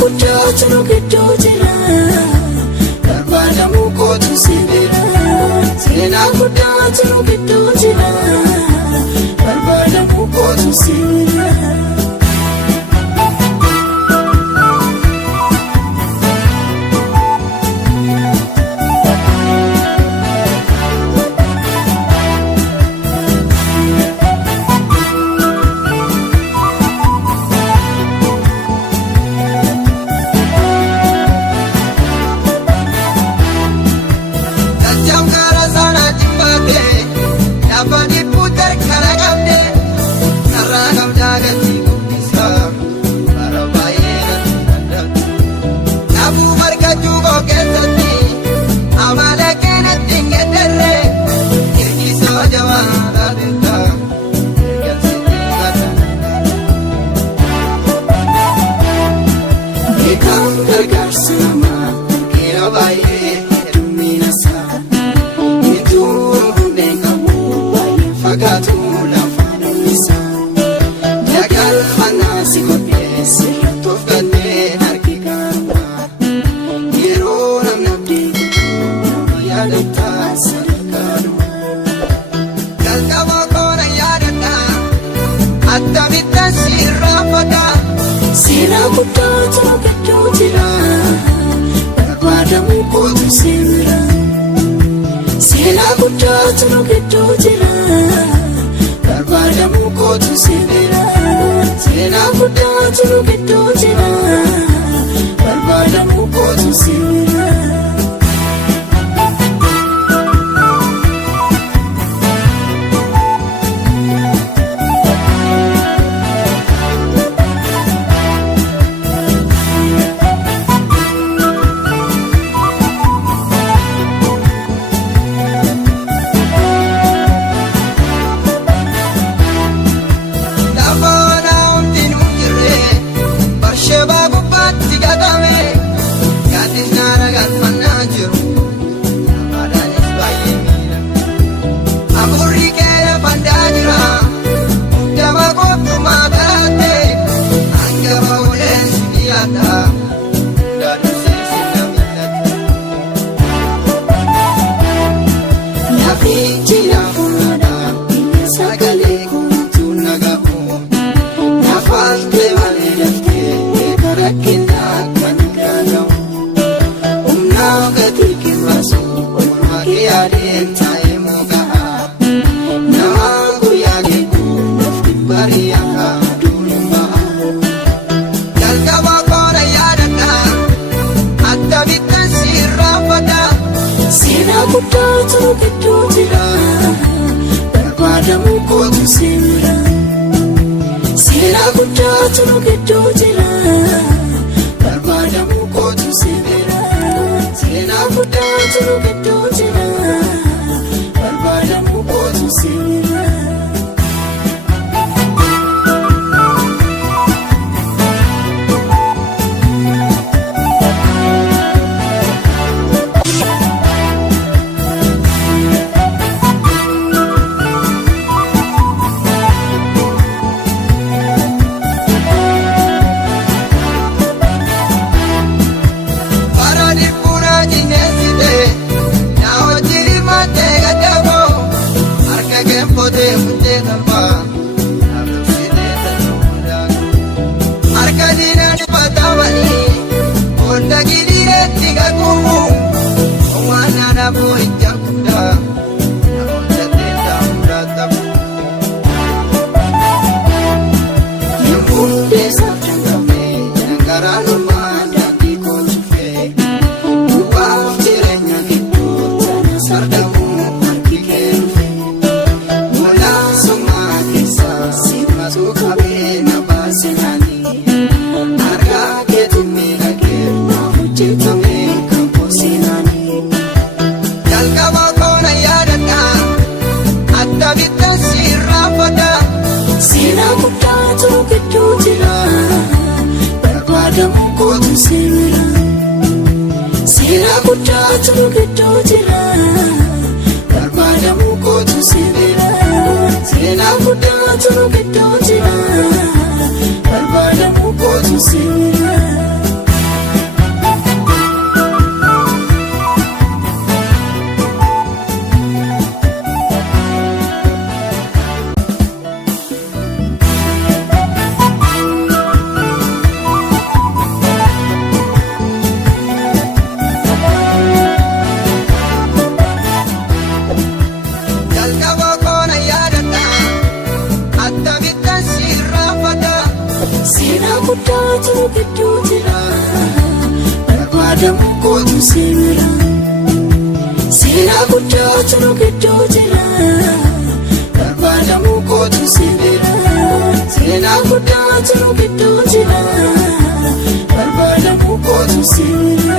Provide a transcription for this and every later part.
guddaatu nu gidduu jira, barbaadamuu kootu si bira. Seenaa guddaatu nu gidduu jira, barbaadamuu kootu si bira. Seenaa guddaatu nu gidduu jira, barbaadamuu kootu si bira. Seenaa guddaatu nu gidduu jira, barbaadamuu kootu si bira. Seenaa guddaatu nu gidduu jira, barbaadamuu kootu si bira. Seenaa guddaatu nu gidduu jira, barbaadamuu kootu si bira. Seenaa guddaatu nu gidduu jira, barbaadamuu kootu si bira. Seenaa guddaatu nu gidduu jira, barbaadamuu kootu si bira. Seenaa guddaatu nu gidduu jira, barbaadamuu kootu si bira. Seenaa guddaatu nu gidduu jira, barbaadamuu kootu si bira. Seenaa guddaatu nu gidduu jira, barbaadamuu kootu si bira. barbaadamu kootu seera. Seenaa guddaatu nu gidduu jira. Barbaadamu kootu seera. Seenaa guddaatu nu gidduu jira. Barbaadamu kootu seera.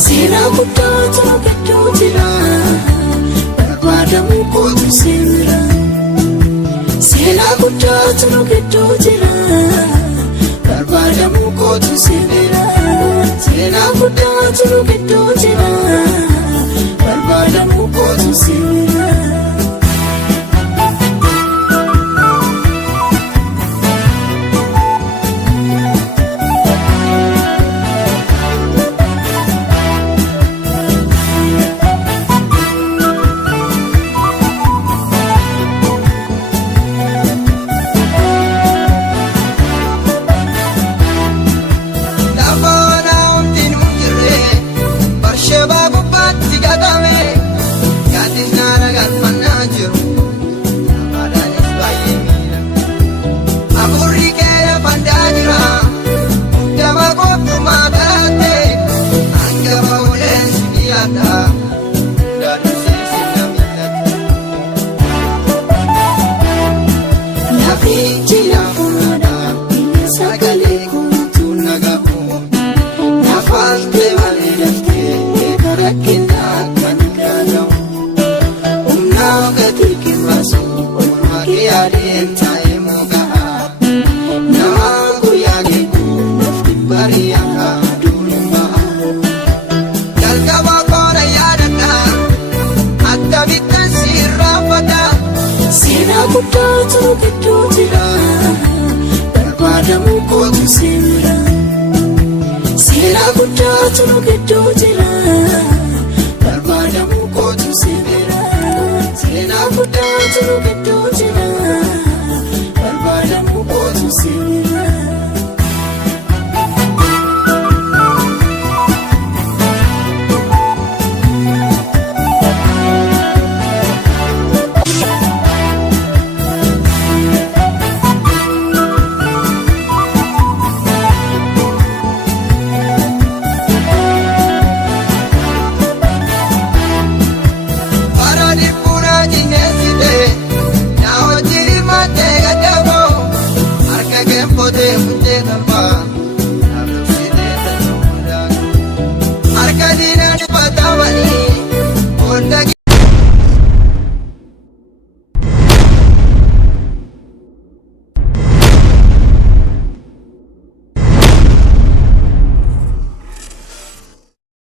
Seenaa guddaatu nu gidduu jira. Barbaadamu kootu seera. Seenaa guddaatu nu gidduu jira. Barbaadamu kootu seera. Seenaa guddaatu nu gidduu jira. Barbaadamu kootu seera. Seenaa guddaatu nu gidduu jira. Barbaadamu kootu seera. Seenaa guddaatu nu gidduu jira. Barbaadamu kootu seera. Seenaa guddaatu nu gidduu jira.